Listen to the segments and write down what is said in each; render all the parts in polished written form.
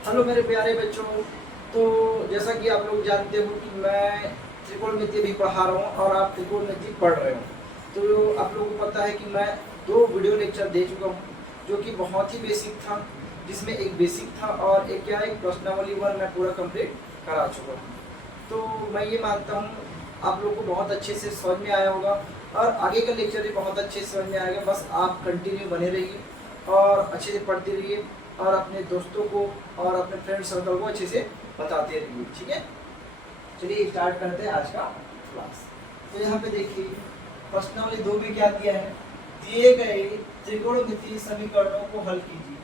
Hello मेरे प्यारे बच्चों। तो जैसा कि आप लोग जानते हो कि मैं त्रिकोणमिति भी पढ़ा रहा हूँ और आप त्रिकोणमिति पढ़ रहे हो। तो आप लोगों को पता है कि मैं 2 वीडियो लेक्चर दे चुका हूँ जो कि बहुत ही बेसिक था, जिसमें एक बेसिक था और एक क्या एक प्रश्नावली 1 मैं पूरा कंप्लीट करा चुका हूँ। तो मैं ये मानता हूँ आप लोग को बहुत अच्छे से समझ में आया होगा और आगे का लेक्चर भी बहुत अच्छे से समझ में आएगा। बस आप कंटिन्यू बने रहिए और अच्छे से पढ़ते रहिए और अपने दोस्तों को और अपने फ्रेंड सर्कल को अच्छे से बताते रहिए, ठीक है। चलिए स्टार्ट करते हैं आज का क्लास। तो यहाँ पे देखिए प्रश्नावली 2 में क्या दिया है, दिए गए त्रिकोणमितीय समीकरणों को हल कीजिए।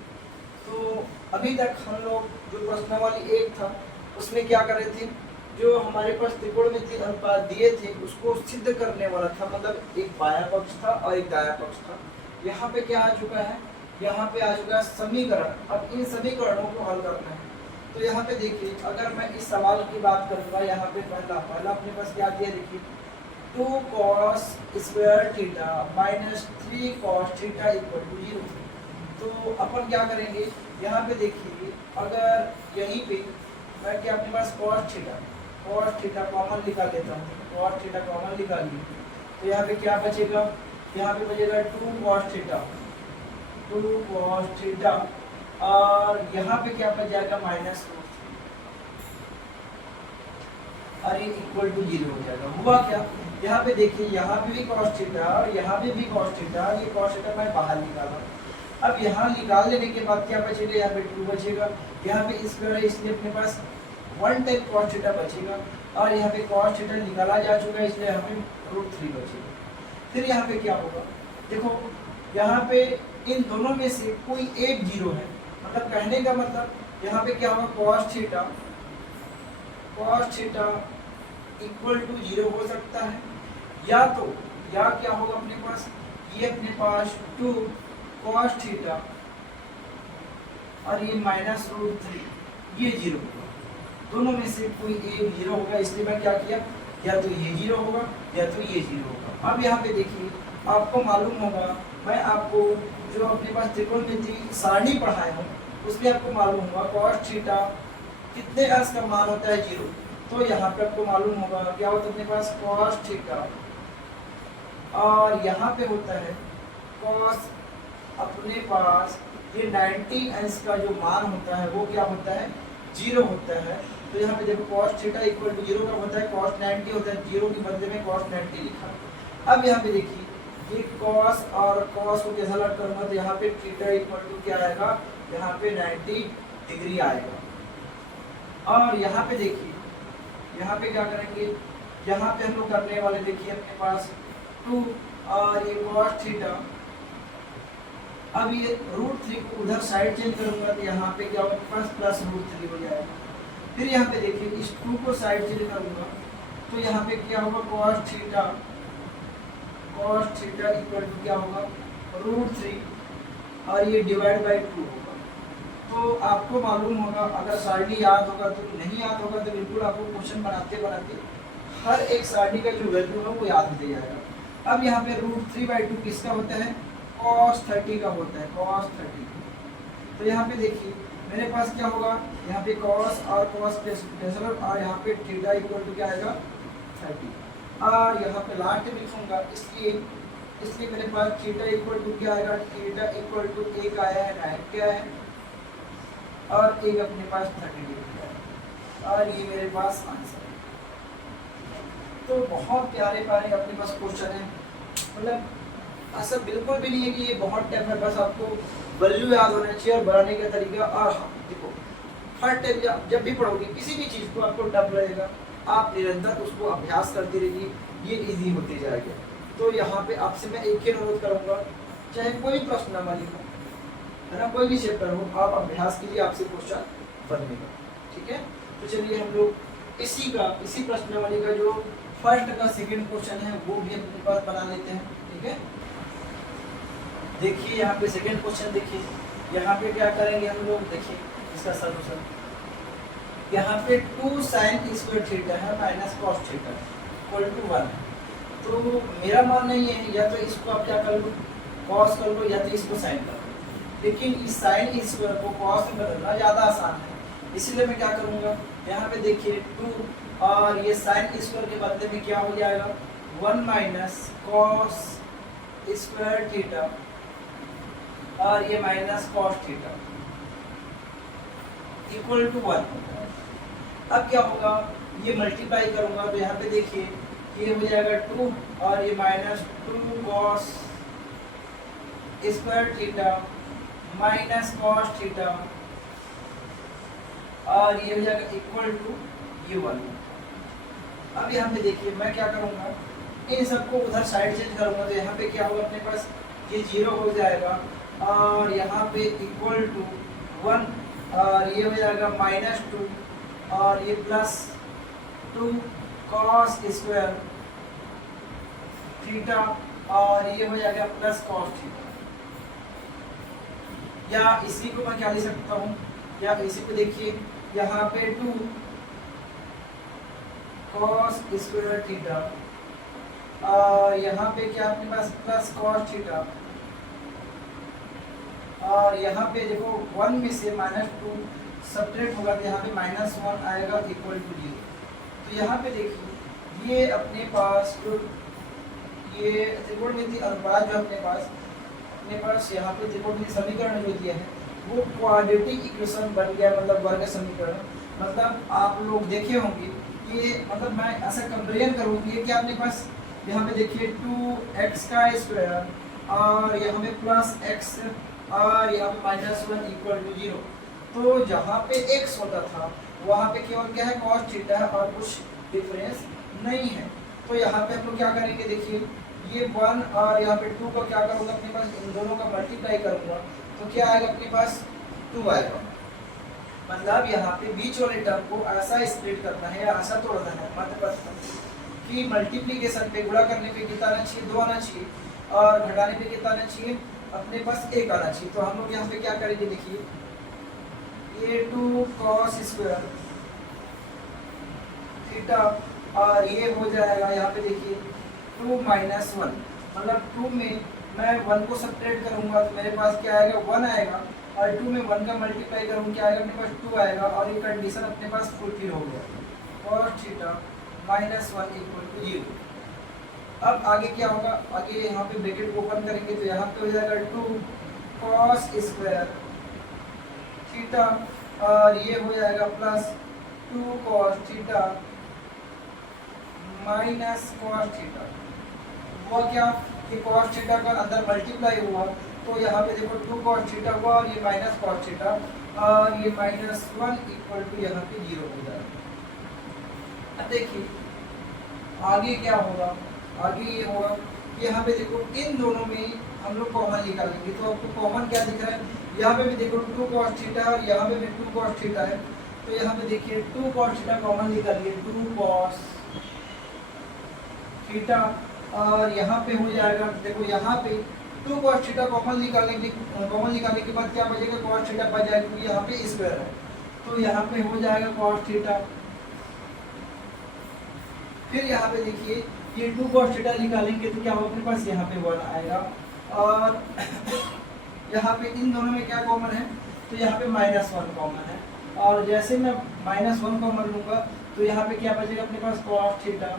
तो अभी तक हम लोग जो प्रश्नावली 1 था उसमें क्या कर रहे थे, जो हमारे पास त्रिकोणमितीय अनुपात दिए थे उसको सिद्ध करने वाला था, मतलब एक बाया पक्ष था और एक दाया पक्ष था। यहाँ पे क्या आ चुका है, यहाँ पे आ चुका है समीकरण। अब इन समीकरणों को हल करना है। तो यहाँ पे देखिए अगर मैं इस सवाल की बात करूँगा, यहाँ पे पहला अपने पास क्या दिया, देखिए 2 cos square theta minus 3 cos theta equal to 0। तो अपन क्या करेंगे, यहाँ पे देखिए अगर यहीं पे मैं क्या अपने पास cos थीटा कॉमन निकाल लेता हूँ, cos थीटा कॉमन निकाल ली तो यहाँ पे क्या बचेगा, यहाँ पे बचेगा 2 cos थीटा और यहाँ पे क्या बच जाएगा माइनस और ये इक्वल टू 0 हो जाएगा। हुआ क्या, यहाँ पे देखिए यहाँ पे भी cos थीटा और यहाँ पे भी cos थीटा, ये cos थीटा मैं बाहर निकाला। अब यहाँ निकाल लेने के बाद क्या बचेगा, यहाँ पे 2 बचेगा, यहाँ पे स्क्वायर है इसलिए अपने पास 1 टाइम cos थीटा बचेगा और यहाँ पे cos थीटा निकाला जा चुका है इसलिए हमें √3 बचेगा। फिर यहाँ पे क्या होगा, देखो यहाँ पे इन दोनों में से कोई एक 0 है, मतलब कहने का मतलब यहाँ पे क्या होगा, cos थीटा इक्वल टू 0 हो सकता है, या तो या क्या होगा अपने पास, ये अपने पास 2 cos थीटा और ये माइनस √3 ये 0 होगा। दोनों में से कोई एक 0 होगा, इसलिए मैं क्या किया, या तो ये 0 होगा या तो ये 0 होगा। अब यहाँ पे देखिए आपको मालूम होगा, मैं आपको जो अपने पास त्रिकोणमिति सारणी पढ़ाया हूँ उसमें आपको मालूम होगा cos थीटा कितने अंश का मान होता है 0। तो यहाँ पे आपको मालूम होगा क्या होता है अपने पास cos थीटा और यहाँ पे होता है cos, अपने पास ये 90 अंश का जो मान होता है वो क्या होता है 0 होता है। तो यहाँ पे देखो cos थीटा इक्वल टू 0 का होता है cos 90 होता है, 0 के बदले में cos 90 लिखा। अब यहाँ पे देखिए ये cos और cos को कैसा लट करूँगा तो यहाँ पे थीटा इक्वल टू क्या आएगा, यहाँ पे 90 डिग्री आएगा। और यहाँ पे देखिए यहाँ पे क्या करेंगे, यहाँ पे हम लोग करने वाले देखिए अपने पास 2 और ये cos थीटा। अब ये √3 को उधर साइड चेंज करूंगा तो यहाँ पे क्या होगा पास प्लस √3 हो जाएगा। फिर यहाँ पे देखिए इस 2 को साइड चेंज करूंगा तो यहाँ पे क्या होगा cos थीटा इक्वल टू क्या होगा √3 और ये डिवाइड बाय 2 होगा। तो आपको मालूम होगा, अगर सारणी याद होगा तो, नहीं याद होगा तो बिल्कुल आपको क्वेश्चन बनाते बनाते हर एक सारणी का जो वैल्यू है वो याद हो जाएगा। अब यहाँ पे √3/2 किसका होता है, cos 30 का होता है, cos 30। तो यहाँ पे देखिए मेरे पास क्या होगा, यहाँ पे cos और cos कैंसिल और यहाँ पे थीटा इक्वल टू क्या आएगा 30 और यहाँ पे लास्ट में लिखूंगा, इसलिए मेरे पास थीटा इक्वल टू क्या आएगा, थीटा इक्वल टू एक आया है 9 क्या है और एक अपने पास 30 डिग्री है और ये मेरे पास आंसर है। तो बहुत प्यारे प्यारे अपने पास क्वेश्चन है, मतलब ऐसा बिल्कुल भी नहीं है कि ये बहुत टफ है, बस आपको वैल्यू याद होना चाहिए और बनाने का तरीका। और देखो हर टाइम जब भी पढ़ोगे किसी भी चीज़ को आपको टफ लगेगा, आप निरंतर उसको अभ्यास करते रहिए, ये इजी होते जाएगा। तो यहाँ पे आपसे मैं एक ही अनुरोध करूँगा, चाहे कोई प्रश्न ना लिखो है ना, कोई भी चैप्टर हो, आप अभ्यास कीजिए, आपसे क्वेश्चन बनेगा, ठीक है। तो चलिए हम लोग इसी प्रश्नावली का जो फर्स्ट का सेकंड क्वेश्चन है वो भी अपने पास बना लेते हैं, ठीक है। देखिए यहाँ पे सेकंड क्वेश्चन देखिए, यहाँ पे क्या करेंगे हम लोग, देखिए इसका सलूशन, यहाँ पे 2 sin स्क्वायर थीटा है minus cos theta equal to 1 है। तो मेरा मान नहीं है, या तो इसको आप क्या कर लो cos कर लो या तो इसको sin कर लो, लेकिन इस sin स्क्वायर को cos में बदलना ज़्यादा आसान है। इसीलिए मैं क्या करूंगा, यहाँ पे देखिए 2 और ये साइन स्क्वायर के बदले में क्या हो जाएगा 1 माइनस कॉस स्क्वायर थीटा और ये minus cos theta equal to 1। अब क्या होगा, ये मल्टीप्लाई करूंगा तो यहाँ पे देखिए ये हो जाएगा 2 और ये minus 2 cos square theta minus cos theta और ये हो जाएगा इक्वल टू ये 1। अब यहाँ पे देखिए मैं क्या करूँगा, इन सबको उधर साइड चेंज करूँगा तो यहाँ पे क्या होगा अपने पास ये 0 हो जाएगा और यहाँ पे इक्वल टू 1 और ये हो जाएगा माइनस 2 और ये प्लस 2 कॉस स्क्वायर थीटा और ये हो जाएगा प्लस कॉस थीटा। या इसी को मैं क्या लिख सकता हूँ, या इसी को देखिए यहाँ पे 2 कॉस स्क्वायर थीटा और यहाँ पे क्या अपने पास प्लस कॉस थीटा और यहाँ पे देखो 1 में से -2 सब्ट्रैक्ट होगा तो यहाँ पे -1 आएगा इक्वल टू 0। तो यहाँ पे देखिए ये अपने पास जो ये त्रिकोणमितीय अनुपात जो अपने पास यहाँ पे त्रिकोणमितीय समीकरण जो दिया है वो क्वाड्रेटिक इक्वेशन बन गया, मतलब वर्ग समीकरण। मतलब आप लोग देखे होंगे ये, मतलब मैं ऐसा कंपेरिजन करूँगी कि आपके पास यहाँ पे देखिए 2x का स्क्वायर और यहाँ पे प्लस x और यहाँ पे -1 इक्वल टू 0। तो जहाँ पे x होता था वहाँ पे केवल क्या है cos थीटा है और कुछ डिफरेंस नहीं है। तो यहाँ पे हम लोग क्या करेंगे, देखिए ये 1 और यहाँ पे 2 को क्या करूँगा अपने पास इन दोनों का मल्टीप्लाई करूँगा तो क्या आएगा अपने पास 2 आएगा। मतलब यहाँ पे बीच वाले टर्म को ऐसा स्प्लिट करना है या ऐसा तोड़ना है, मतलब कि मल्टीप्लिकेशन पे गुणा करने पे कितना आना चाहिए 2 आना चाहिए और घटाने पे कितना आना चाहिए अपने पास 1 आना चाहिए। तो हम लोग यहाँ पे क्या करेंगे, देखिए ये 2 cos स्क्वायर थीटा और ये हो जाएगा यहाँ पे देखिए 2 -1, मतलब 2 में मैं 1 को सब्ट्रैक्ट करूँगा तो मेरे पास क्या आएगा 1 आएगा और 2 में 1 का मल्टीप्लाई करूँ क्या आएगा अपने पास 2 आएगा और ये कंडीशन अपने पास फुलफिल हो गया cos थीटा -1 इक्वल टू 0। अब आगे क्या होगा, आगे यहाँ पे ब्रैकेट को ओपन करेंगे तो यहाँ पे हो जाएगा 2 cos स्क्वायर थीटा और ये हो जाएगा plus 2 cos theta minus cos theta. हुआ क्या कि cos थीटा का अंदर मल्टीप्लाई हुआ तो यहाँ पे देखो 2 cos थीटा हुआ और ये माइनस cos थीटा और ये -1 इक्वल टू यहाँ पे 0 हो जाएगा। अब देखिए आगे क्या होगा, आगे ये होगा कि यहाँ पे देखो इन दोनों में हम लोग कॉमन निकालेंगे तो आपको कॉमन क्या दिख रहा है, यहाँ पे भी देखो 2 cos थीटा और यहाँ पे भी 2 cos थीटा है। तो यहाँ पे देखिए 2 cos थीटा कॉमन निकालिए 2 cos थीटा और यहाँ पे हो जाएगा देखो यहाँ पे 2 cos थीटा कॉमन निकालने के बाद क्या बचेगा cos थीटा बच जाएगा क्योंकि यहाँ पे स्क्वायर है। तो यहाँ पे हो जाएगा cos थीटा, फिर यहाँ पे देखिए ये 2 cos थीटा निकालेंगे तो क्या होगा अपने पास यहाँ पे 1 आएगा और यहाँ पे इन दोनों में क्या कॉमन है तो यहाँ पे -1 कॉमन है और जैसे मैं -1 कॉमन लूँगा तो यहाँ पे क्या बचेगा अपने पास cos थीटा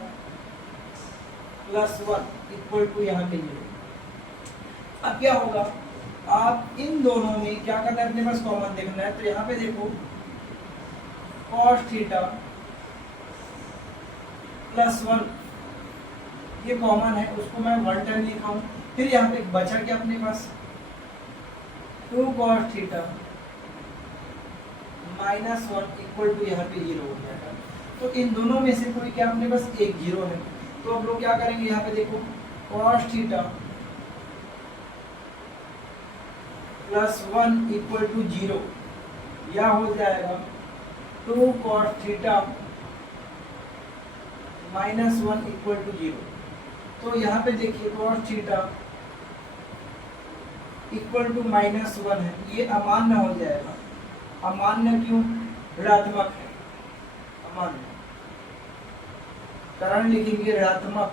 +1 इक्वल टू यहाँ पे ये। अब क्या होगा, आप इन दोनों में क्या करना है अपने पास कॉमन देखना है। तो यहाँ पे देखो cos थीटा +1 ये कॉमन है, उसको मैं 1 टाइम लिखा हूँ। फिर यहाँ पे बचा क्या अपने पास 2 cos थीटा -1 इक्वल टू यहाँ पे 0 हो जाएगा। तो इन दोनों में से कोई क्या अपने पास एक 0 है। तो हम लोग क्या करेंगे, यहाँ पे देखो cos थीटा +1 इक्वल टू 0 या हो जाएगा 2 cos थीटा -1 इक्वल टू 0। तो यहाँ पे देखिए cos थीटा इक्वल टू -1 है, ये अमान्य हो जाएगा। अमान्य क्यों, ऋणात्मक है, अमान्य कारण लिखेंगे ऋणात्मक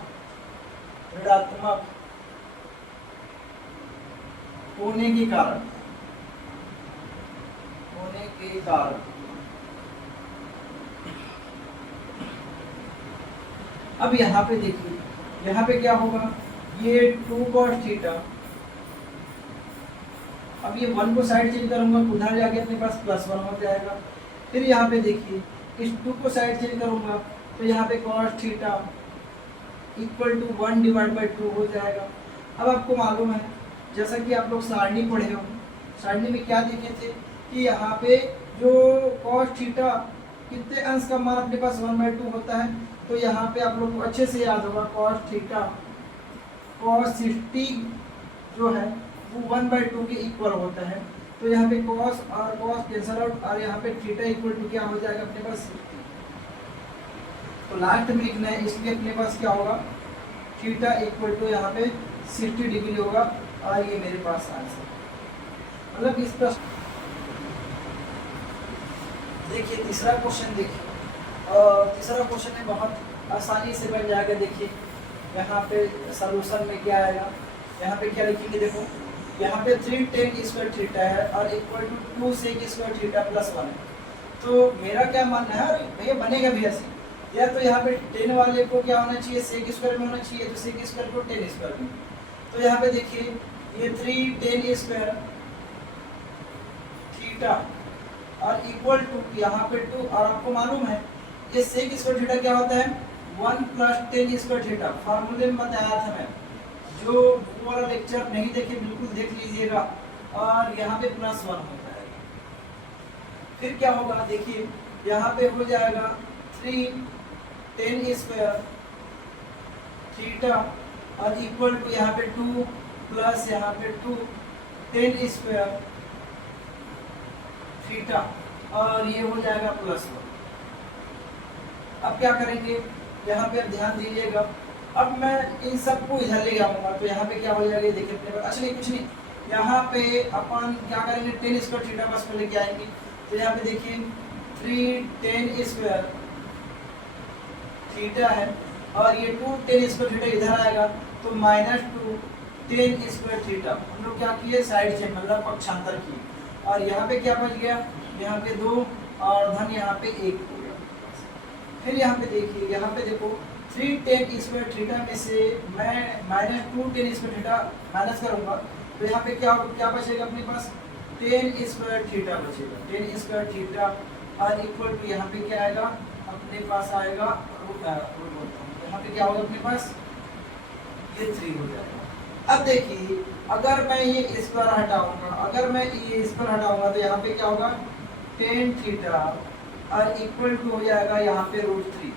होने के कारण अब यहाँ पे देखिए, यहाँ पे क्या होगा, ये 2 cos थीटा, अब ये 1 को साइड चेंज करूंगा, उधर जाके अपने पास +1 हो जाएगा। फिर यहाँ पे देखिए, इस 2 को साइड चेंज करूंगा तो यहाँ पे cos थीटा इक्वल टू 1/2 हो जाएगा। अब आपको मालूम है, जैसा कि आप लोग सारणी पढ़े हो, सारणी में क्या देखे थे कि यहाँ पे जो cos थीटा कितने अंश का मान अपने पास 1/2 होता है, तो यहाँ पे आप लोग को अच्छे से याद होगा cos थीटा cos 60 जो है वो 1/2 के इक्वल होता है। तो यहाँ पे cos और cos कैंसल आउट, और यहाँ पे थीटा इक्वल टू क्या हो जाएगा अपने पास 60। तो लास्ट में लिखना है, इसलिए अपने पास क्या होगा, थीटा इक्वल टू यहाँ पे 60 डिग्री होगा, और ये मेरे पास आंसर। मतलब इस प्रश्न देखिए, तीसरा क्वेश्चन देखिए, तीसरा क्वेश्चन है बहुत आसानी से बन जाएगा। देखिए यहाँ पे सॉल्यूशन में क्या आएगा, यहाँ पे क्या लिखेंगे, देखो यहाँ पे 3 tan स्क्वायर थीटा है और equal to 2 sec square theta +1 है। तो मेरा क्या मानना है, भैया बनेगा भी ऐसे, या तो यहाँ पे 10 वाले को क्या होना चाहिए, sec स्क्वायर में होना चाहिए, तो sec स्क्वायर को 10 स्क्वायर में। तो यहाँ पे देखिए ये 3 tan स्क्वायर थीटा और इक्वल टू यहाँ पे 2, और आपको मालूम है ये sec स्क्वायर थीटा क्या होता है, 1 + tan स्क्वायर थीटा। फार्मूले में बताया था मैं, जो वो वाला लेक्चर नहीं देखे बिल्कुल देख लीजिएगा, और यहाँ पे +1 होता है। फिर क्या होगा, देखिए यहाँ पे हो जाएगा 3 tan स्क्वायर थीटा और इक्वल टू यहाँ पे 2 प्लस यहाँ पे 2 tan स्क्वायर थीटा, और ये हो जाएगा +1। अब क्या करेंगे, यहाँ पे ध्यान दीजिएगा, अब मैं इन सबको इधर ले आऊंगा, तो यहाँ पे क्या हो जाएगा, देखिए अपने पास, अच्छा नहीं कुछ नहीं, यहाँ पे अपन क्या करेंगे, tan स्क्वायर थीटा बस में लेके आएंगे। तो यहाँ पे देखिए 3 tan स्क्वायर थीटा है, और ये 2 tan स्क्वायर थीटा इधर आएगा, तो -2 tan स्क्वायर थीटा। हम लोग क्या किए, साइड से मतलब पक्षांतर किए, और यहाँ पे क्या बच गया, यहाँ पे 2 और धन यहाँ पे 1 हो गया। फिर यहाँ पे देखिए, यहाँ पे देखो 3 tan स्क्वायर थीटा में से मैं -2 tan स्क्वायर थीटा माइनस करूंगा, तो यहाँ पे क्या बचेगा अपने पास, tan स्क्वायर थीटा बचेगा, tan स्क्वायर थीटा, और इक्वल टू यहाँ पे क्या आएगा अपने पास, आएगा यहाँ पे क्या होगा अपने पास, ये 3 हो जाएगा। अब देखिए अगर मैं ये स्क्वायर हटाऊंगा, अगर मैं ये स्क्वायर हटाऊंगा, तो यहाँ पे क्या होगा, tan थीटा और इक्वल टू हो जाएगा यहाँ पे √3।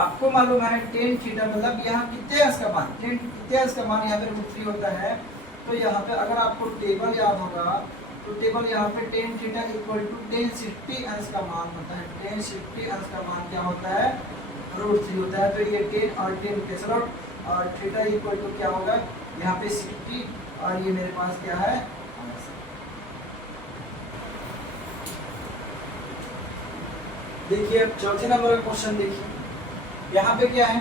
आपको मालूम है tan थीटा मतलब यहाँ कितने अंश का मान, कितने अंश का मान यहाँ पे √3 होता है। तो यहाँ पे अगर आपको टेबल याद होगा, तो टेबल यहाँ पे tan theta equal to tan 60 अंश का मान होता है, tan 60 अंश का मान क्या होता है, √3 होता है। तो ये 10 और 10 कैंसल आउट, और थीटा इक्वल टू क्या होगा यहाँ पे 60, और ये मेरे पास क्या है, देखिए अब चौथे नंबर का क्वेश्चन देखिए, यहाँ पे क्या है,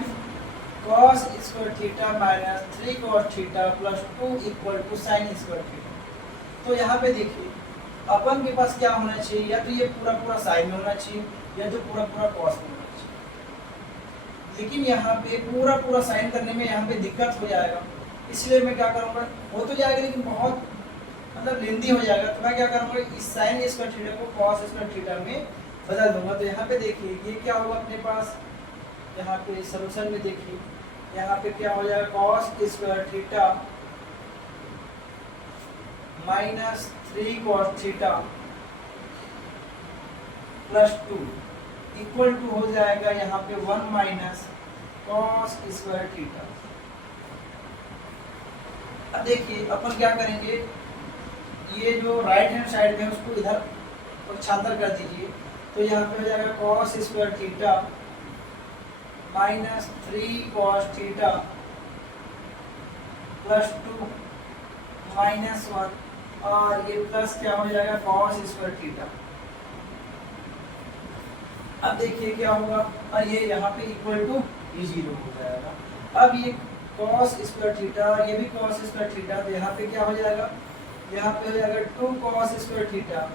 cos square theta -3 cos theta +2 equal to sin square theta. तो यहाँ पे देखिए अपन के पास क्या होना चाहिए, या तो ये पूरा साइन में होना चाहिए, या तो पूरा cos में होना चाहिए। लेकिन यहाँ पे पूरा साइन करने में यहाँ पे दिक्कत हो जाएगा, इसलिए मैं क्या करूँगा, हो तो जाएगा लेकिन बहुत मतलब लेंदी हो जाएगा। तो मैं क्या करूँगा, इस sin स्क्वायर थीटा को cos स्क्वायर थीटा में बदल दूंगा। तो यहाँ पे देखिए ये क्या होगा अपने पास, यहाँ पे सॉल्यूशन में देखिए यहाँ पे क्या हो जाएगा, cos square theta -3 cos theta +2 equal to हो जाएगा यहाँ पे 1 - cos स्क्वायर थीटा। अब देखिए अपन क्या करेंगे, ये जो राइट हैंड साइड में उसको इधर पक्षांतर कर दीजिए। तो यहाँ पे हो जाएगा cos square theta -3 cos theta +2 -1, और ये प्लस क्या हो जाएगा cos स्क्वायर थीटा। अब देखिए क्या होगा, और ये यहाँ पे इक्वल टू ये 0 हो जाएगा। अब ये cos स्क्वायर थीटा और ये भी cos स्क्वायर थीटा, तो यहाँ पे क्या हो जाएगा, यहाँ पे हो जाएगा 2 cos स्क्वायर थीटा।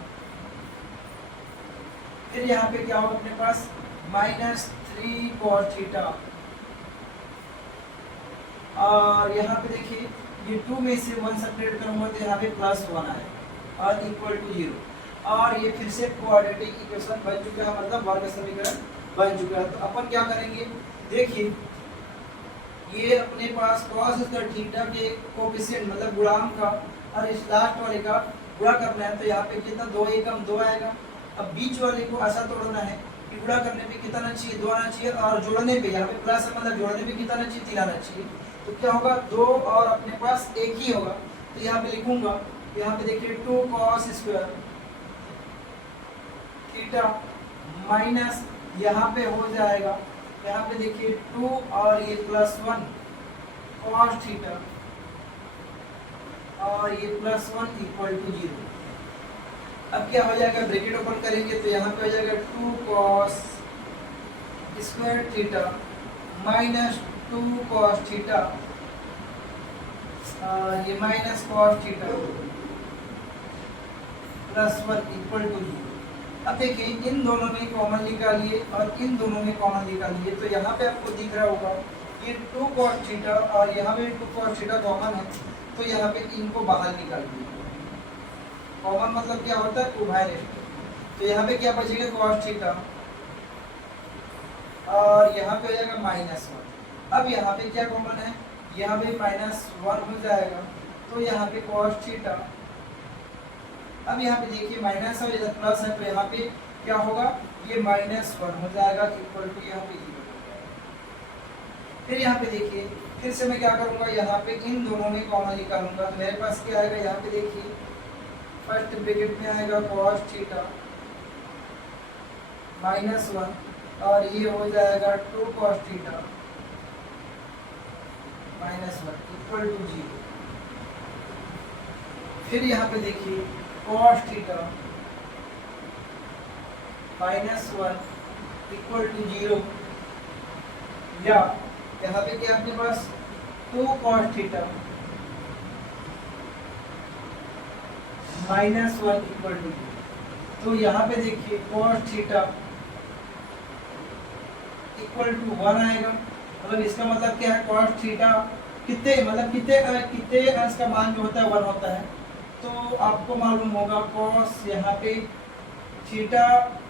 फिर यहाँ पे क्या होगा अपने पास 3 cos थीटा, और यहाँ पे देखिए ये 2 में से 1 सब्ट्रैक्ट करूंगा तो यहाँ पे +1 आएगा और इक्वल टू 0, और ये फिर से क्वाड्रेटिक इक्वेशन बन चुका है, मतलब वर्ग समीकरण बन चुका है। तो अपन क्या करेंगे, देखिए ये अपने पास cos स्क्वायर थीटा के कोएफिशिएंट मतलब गुणांक का और इस लास्ट वाले का गुणा करना है, तो यहाँ पे कितना 2 एकम 2 आएगा। अब बीच वाले को ऐसा तोड़ना है कि गुणा करने पे कितना आना चाहिए, 2 आना चाहिए, और जोड़ने पे यहाँ पे प्लस है मतलब जोड़ने पे कितना आना चाहिए, 3 आना चाहिए। तो क्या होगा 2 और अपने पास एक ही होगा, तो यहाँ पे लिखूंगा, यहाँ पे देखिए 2 cos स्क्वायर थीटा माइनस यहाँ पे हो जाएगा, यहाँ पे देखिए 2 और ये +1 cos थीटा और ये +1 इक्वल टू 0। अब क्या हो जाएगा, ब्रैकेट ओपन करेंगे तो यहाँ पे हो जाएगा 2 cos square theta minus 2 cos theta, ये minus cos theta +1 equal to 0। अब देखिए इन दोनों में कॉमन निकालिए और इन दोनों में कॉमन निकालिए, तो यहाँ पे आपको दिख रहा होगा ये 2 cos थीटा और यहाँ पे 2 cos थीटा कॉमन है, तो यहाँ पे इनको बाहर निकाल दिए। कॉमन मतलब क्या होता है, उभय रेस्ट। तो यहाँ पे क्या बचेगा cos थीटा और यहाँ पे हो जाएगा -1। अब यहाँ पे क्या कॉमन है, यहाँ पे -1 हो जाएगा, तो यहाँ पे cos थीटा, अब यहाँ पे देखिए माइनस है इधर प्लस है, तो यहाँ पे क्या होगा, ये -1 हो जाएगा इक्वल टू यहाँ पे 0। फिर यहाँ पे देखिए फिर से मैं क्या करूँगा, यहाँ पे इन दोनों में कॉमन निकालूंगा, तो मेरे पास क्या आएगा, यहाँ पे देखिए फर्स्ट ब्रैकेट में आएगा cos थीटा -1 और ये हो जाएगा 2 cos थीटा -1 इक्वल टू 0। फिर यहाँ पे देखिए cos थीटा -1 इक्वल टू 0, या यहाँ पे क्या अपने पास 2 cos थीटा -1 इक्वल टू 0। तो यहाँ पे देखिए cos थीटा इक्वल टू 1 आएगा, मतलब इसका मतलब क्या है, cos थीटा कितने मतलब कितने अंश का मान जो होता है 1 होता है। तो आपको मालूम होगा cos यहाँ पे थीटा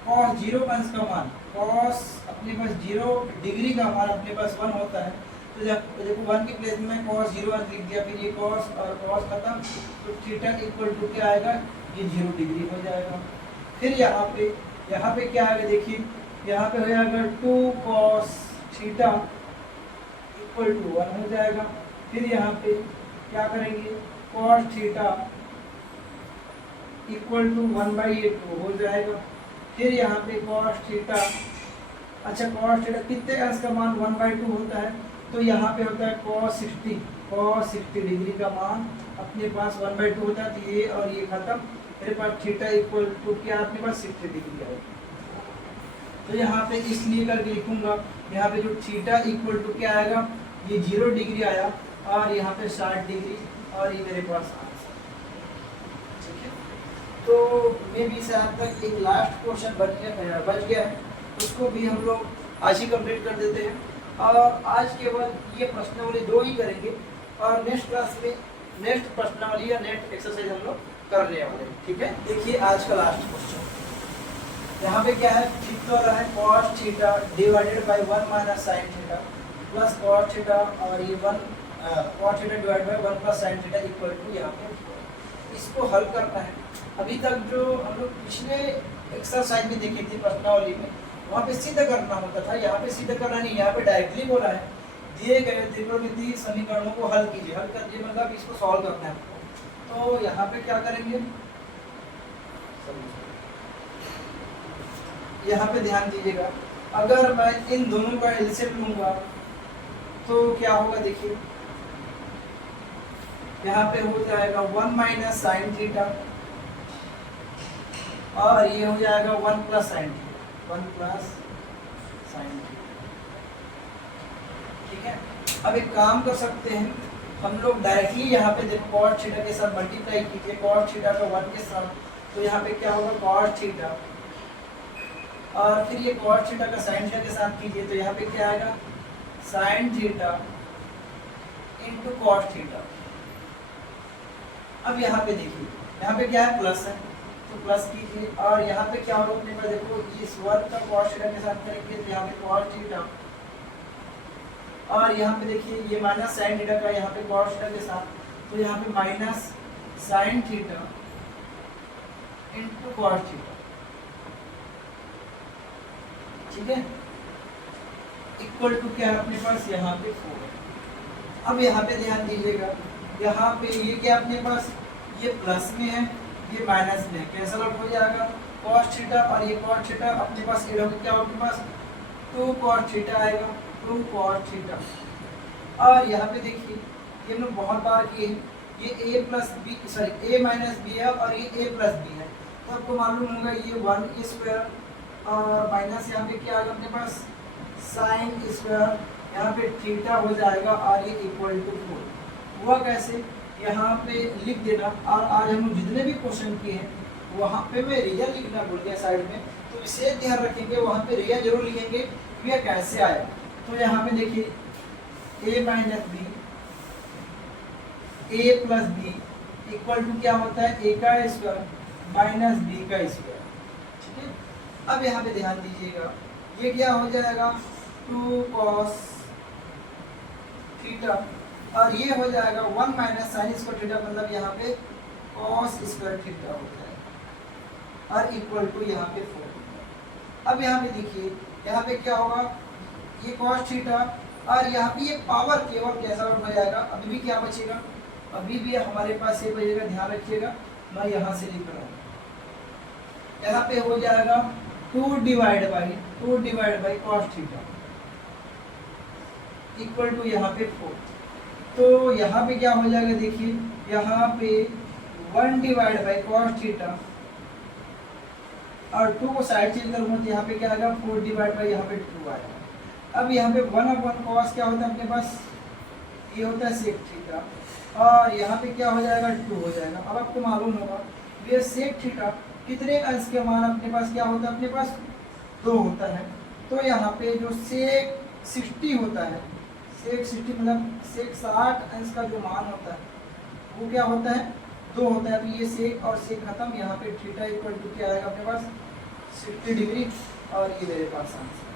cos 0 अंश का मान, cos अपने पास 0 डिग्री का मान अपने पास 1 होता है, तो जब देखो 1 के प्लेस में cos 0 अंश लिख दिया, फिर ये cos और cos खत्म, तो थीटा इक्वल टू क्या आएगा, ये 0 डिग्री हो जाएगा। फिर यहाँ पे क्या आएगा, देखिए यहाँ पे हो जाएगा 2 cos थीटा इक्वल टू 1 हो जाएगा। फिर यहाँ पे क्या करेंगे, cos थीटा इक्वल टू 1/2 हो जाएगा। फिर यहाँ पे cos थीटा, अच्छा cos थीटा कितने अंश का मान 1/2 होता है, तो यहाँ पे होता है cos 60 डिग्री का मान अपने पास 1/2 होता है, तो ये और ये खत्म, मेरे पास थीटा इक्वल टू क्या अपने पास 60 डिग्री आएगा। तो यहाँ पे इसलिए करके लिखूंगा, यहाँ पे जो थीटा इक्वल टू क्या आएगा, ये 0 डिग्री आया और यहाँ पे 60 डिग्री, और ये मेरे पास आंसर। ठीक है, तो मे भी से आप तक एक लास्ट क्वेश्चन बच गया है, उसको भी हम लोग आज ही कंप्लीट कर देते हैं, और आज केवल ये प्रश्नावली 2 ही करेंगे, और नेक्स्ट क्लास में नेक्स्ट प्रश्नावली या नेक्स्ट एक्सरसाइज हम लोग करने वाले हैं। ठीक है, देखिए आज का लास्ट क्वेश्चन यहाँ पे क्या है, फिफ्थ वाला है cos theta divided by 1 minus sin theta plus cos theta, और ये 1 cos theta divided by 1 plus sin theta equal to यहाँ पे इसको हल करना है। अभी तक जो हम लोग पिछले एक्सरसाइज में देखे थे प्रश्नावली में, वहाँ पे सिद्ध करना होता था, यहाँ पे सिद्ध करना नहीं, यहाँ पे डायरेक्टली बोला है दिए गए त्रिकोणमितीय समीकरणों को हल कीजिए। हल कर दिए मतलब इसको सॉल्व करना है आपको। तो यहाँ पे क्या करेंगे, यहाँ पे ध्यान दीजिएगा, अगर मैं इन दोनों का एलसीएम लूंगा तो क्या होगा, देखिए यहाँ पे हो जाएगा 1 माइनस साइन थीटा, और ये हो जाएगा 1 plus sine theta, 1 plus sine theta. ठीक है, अब एक काम कर सकते हैं हम लोग, डायरेक्टली यहाँ पे देखो cos थीटा के साथ मल्टीप्लाई कीजिए, cos थीटा का 1 के साथ, तो यहाँ पे क्या होगा cos थीटा और फिर ये cos थीटा का sin थीटा के साथ कीजिए, तो यहाँ पे क्या आएगा sin theta into cos theta. अब यहाँ पे देखिए, यहाँ पे क्या है प्लस है, तो प्लस कीजिए, और यहाँ पे क्या होगा अपने पास देखो, इस वर्ग का cos थीटा के साथ करेंगे तो यहाँ पे cos थीटा, और यहाँ पे देखिए ये माइनस sin थीटा का यहाँ पे cos थीटा के साथ, तो यहाँ पे minus sin theta into cos theta, ठीक है, इक्वल टू क्या है अपने पास यहाँ पे 4। अब यहाँ पे ध्यान दीजिएगा, यहाँ पे ये क्या अपने पास, ये प्लस में है, ये माइनस में है, कैंसल आउट हो जाएगा, cos थीटा और ये cos थीटा अपने पास ये क्या होगा अपने पास 2 cos थीटा आएगा, 2 cos थीटा। और यहाँ पे देखिए ये लोग बहुत बार किए, ये a plus b sorry a minus b है और ये a प्लस बी है, तो आपको मालूम होगा ये 1 स्क्वायर और माइनस यहाँ पे क्या आएगा अपने पास साइन स्क्वायर, यहाँ पे थीटा हो जाएगा और ये इक्वल टू 4। हुआ कैसे, यहाँ पे लिख देना, और आज हम लोग जितने भी क्वेश्चन किए हैं वहाँ पे मैं रियल लिखना भूल गया साइड में, तो इसे ध्यान रखेंगे, वहाँ पे रियल जरूर लिखेंगे कि यह कैसे आया। तो यहाँ पे देखिए a minus b a plus b equal to क्या होता है a का स्क्वायर माइनस b का स्क्वायर, ठीक है। अब यहाँ पे ध्यान दीजिएगा, ये क्या हो जाएगा 2 cos थीटा, और ये हो जाएगा 1 माइनस साइन स्क्वायर थीटा, मतलब यहाँ पे cos स्क्वायर थीटा होता है, और इक्वल टू यहाँ पे 4। अब यहाँ पे देखिए, यहाँ पे क्या होगा, ये cos थीटा और यहाँ पे ये पावर केवल कैसा हो जाएगा, अभी भी क्या बचेगा, अभी भी हमारे पास ये बचेगा, ध्यान रखिएगा, मैं यहाँ से लिख रहा हूँ, यहाँ पे हो जाएगा 2 divide by cos theta equal to यहाँ पे 4। तो यहाँ पे क्या हो जाएगा देखिए, यहाँ पे 1 डिवाइड बाई cos थीटा और 2 को साइड चेंज करूँगा तो यहाँ पे क्या आएगा 4 डिवाइड बाई यहाँ पे 2 आएगा। अब यहाँ पे 1/1 cos क्या होता है अपने पास, ये होता है sec थीटा, और यहाँ पे क्या हो जाएगा 2 हो जाएगा। अब आपको मालूम होगा ये sec थीटा कितने अंश के मान अपने पास क्या होता है, अपने पास 2 होता है, तो यहाँ पे जो sec 60 होता है, sec 60 मतलब sec 60 अंश का जो मान होता है वो क्या होता है 2 होता है, तो ये sec और sec खत्म, यहाँ पे थीटा इक्वल टू क्या आएगा अपने पास 60 डिग्री, और ये मेरे पास आंसर।